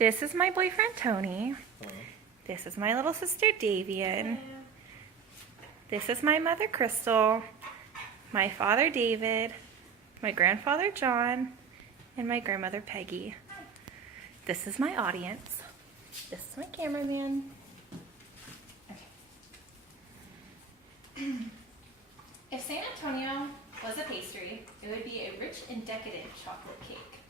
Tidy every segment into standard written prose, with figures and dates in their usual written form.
This is my boyfriend Tony. Hello. This is my little sister Davian. This is my mother Crystal, my father David, my grandfather John, and my grandmother Peggy. This is my audience. This is my cameraman. Okay. If San Antonio was a pastry, it would be a rich and decadent chocolate cake.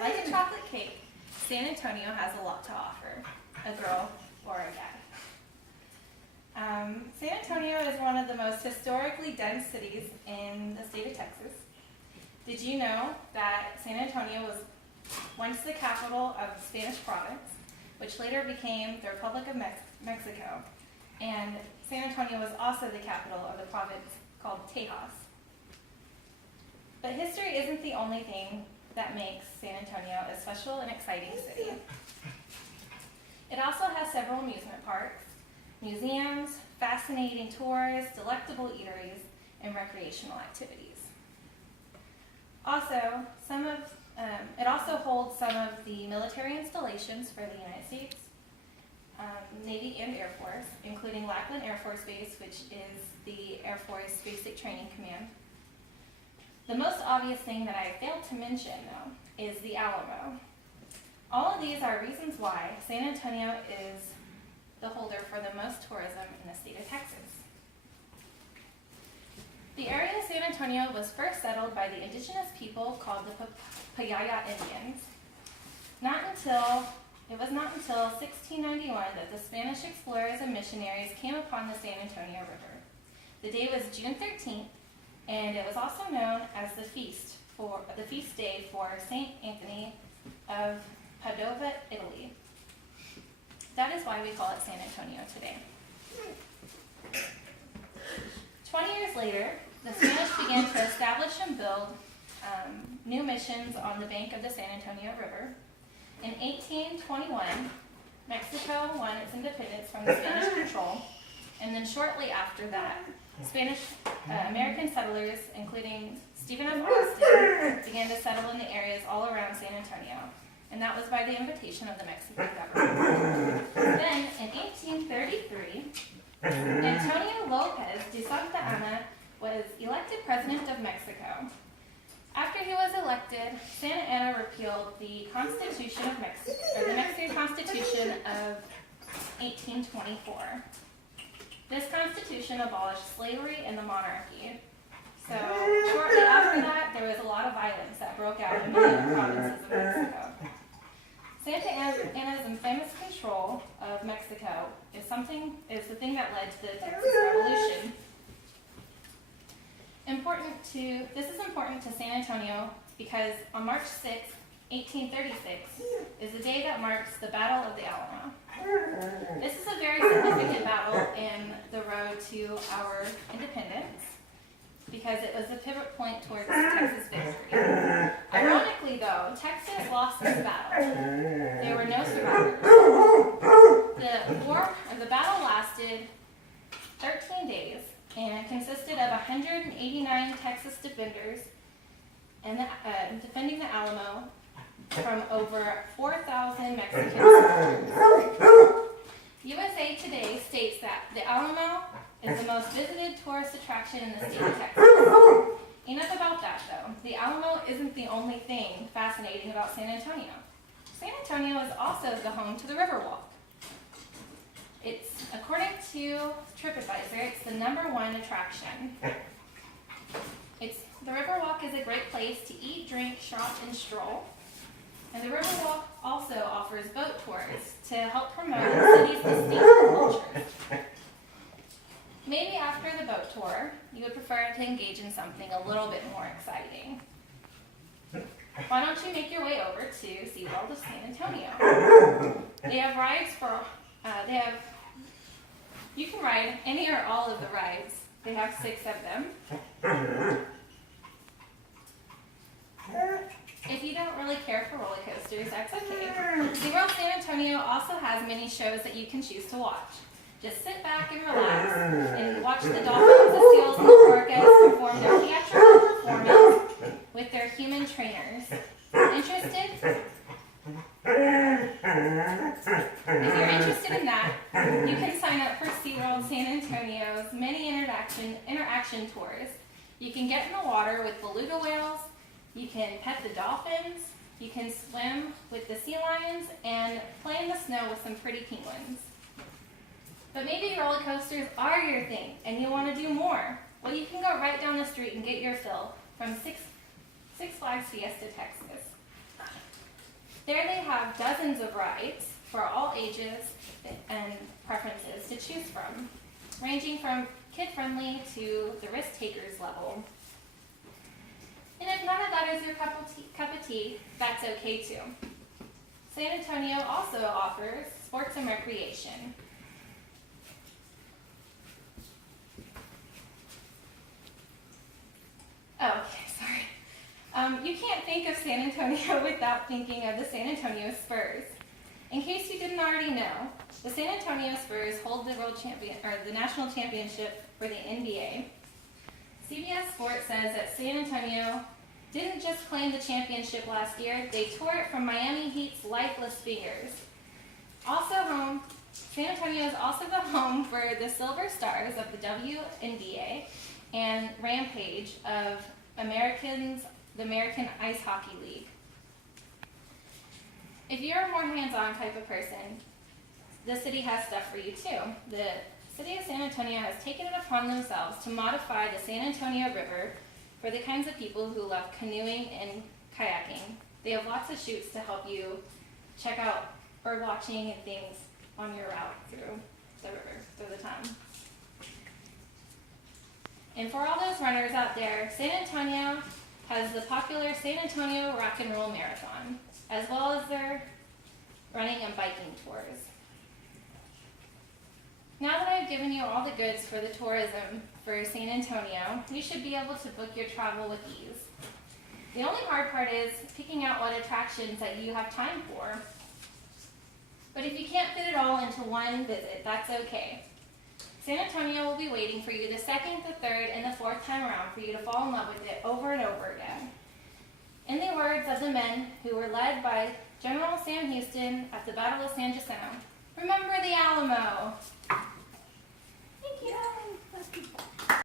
Like a chocolate cake, San Antonio has a lot to offer, a girl or a guy. San Antonio is one of the most historically dense cities in the state of Texas. Did you know that San Antonio was once the capital of the Spanish province, which later became the Republic of Mexico, and San Antonio was also the capital of the province called Tejas. But history isn't the only thing that makes San Antonio a special and exciting city. It also has several amusement parks, museums, fascinating tours, delectable eateries, and recreational activities. Also, it also holds some of the military installations for the United States, Navy and Air Force, including Lackland Air Force Base, which is the Air Force Basic Training Command. The most obvious thing that I failed to mention, though, is the Alamo. All of these are reasons why San Antonio is the holder for the most tourism in the state of Texas. The area of San Antonio was first settled by the indigenous people called the Payaya Indians. It was not until 1691 that the Spanish explorers and missionaries came upon the San Antonio River. The day was June 13th, and it was also known as the feast day for Saint Anthony of Padova, Italy. That is why we call it San Antonio today. 20 years later, the Spanish began to establish and build new missions on the bank of the San Antonio River. In 1821, Mexico won its independence from the Spanish control, and then shortly after that, American settlers, including Stephen F. Austin, began to settle in the areas all around San Antonio, and that was by the invitation of the Mexican government. Then, in 1833, Antonio Lopez de Santa Anna was elected president of Mexico. After he was elected, Santa Anna repealed the Constitution of Mexico, or the Mexican Constitution of 1824. This constitution abolished slavery and the monarchy. So shortly after that, there was a lot of violence that broke out in many provinces of Mexico. Santa Anna's infamous control of Mexico is the thing that led to the Texas Revolution. This is important to San Antonio because on March 6, 1836, is the day that marks the Battle of the Alamo. This is a very significant battle in the road to our independence because it was a pivot point towards Texas victory. Ironically, though, Texas lost this battle. There were no survivors. The battle lasted 13 days and consisted of 189 Texas defenders and defending the Alamo from over 4,000 Mexican soldiers. USA Today states that the Alamo is the most visited tourist attraction in the state of Texas. Enough about that, though. The Alamo isn't the only thing fascinating about San Antonio. San Antonio is also the home to the Riverwalk. According to TripAdvisor, it's the #1 attraction. The Riverwalk is a great place to eat, drink, shop, and stroll. And the Riverwalk also offers boat tours to help promote the city's distinct culture. Maybe after the boat tour, you would prefer to engage in something a little bit more exciting. Why don't you make your way over to SeaWorld of San Antonio? They have rides you can ride any or all of the rides. They have 6 of them. If you don't really care for roller coasters, that's okay. SeaWorld San Antonio also has many shows that you can choose to watch. Just sit back and relax and watch the dolphins, the seals, and the orcas perform their theatrical performance with their human trainers. Interested? If you're interested in that, you can sign up for SeaWorld San Antonio's many interaction tours. You can get in the water with beluga whales, you can pet the dolphins, you can swim with the sea lions, and play in the snow with some pretty penguins. But maybe roller coasters are your thing, and you want to do more. Well, you can go right down the street and get your fill from Six Flags Fiesta, Texas. There they have dozens of rides for all ages and preferences to choose from, ranging from kid-friendly to the risk-takers level. And if none of that is your cup of tea, that's okay too. San Antonio also offers sports and recreation. Oh, okay, sorry. You can't think of San Antonio without thinking of the San Antonio Spurs. In case you didn't already know, the San Antonio Spurs hold the national championship for the NBA. CBS Sports says that San Antonio didn't just claim the championship last year, they tore it from Miami Heat's lifeless fingers. San Antonio is also the home for the Silver Stars of the WNBA and Rampage of the American Ice Hockey League. If you're a more hands-on type of person, the city has stuff for you too. The city of San Antonio has taken it upon themselves to modify the San Antonio River for the kinds of people who love canoeing and kayaking. They have lots of chutes to help you check out bird watching and things on your route through the river, through the town. And for all those runners out there, San Antonio has the popular San Antonio Rock and Roll Marathon, as well as their running and biking tours. Now that I've given you all the goods for the tourism for San Antonio, you should be able to book your travel with ease. The only hard part is picking out what attractions that you have time for. But if you can't fit it all into one visit, that's okay. San Antonio will be waiting for you the second, the third, and the fourth time around for you to fall in love with it over and over again. In the words of the men who were led by General Sam Houston at the Battle of San Jacinto, remember the Alamo. Thank you.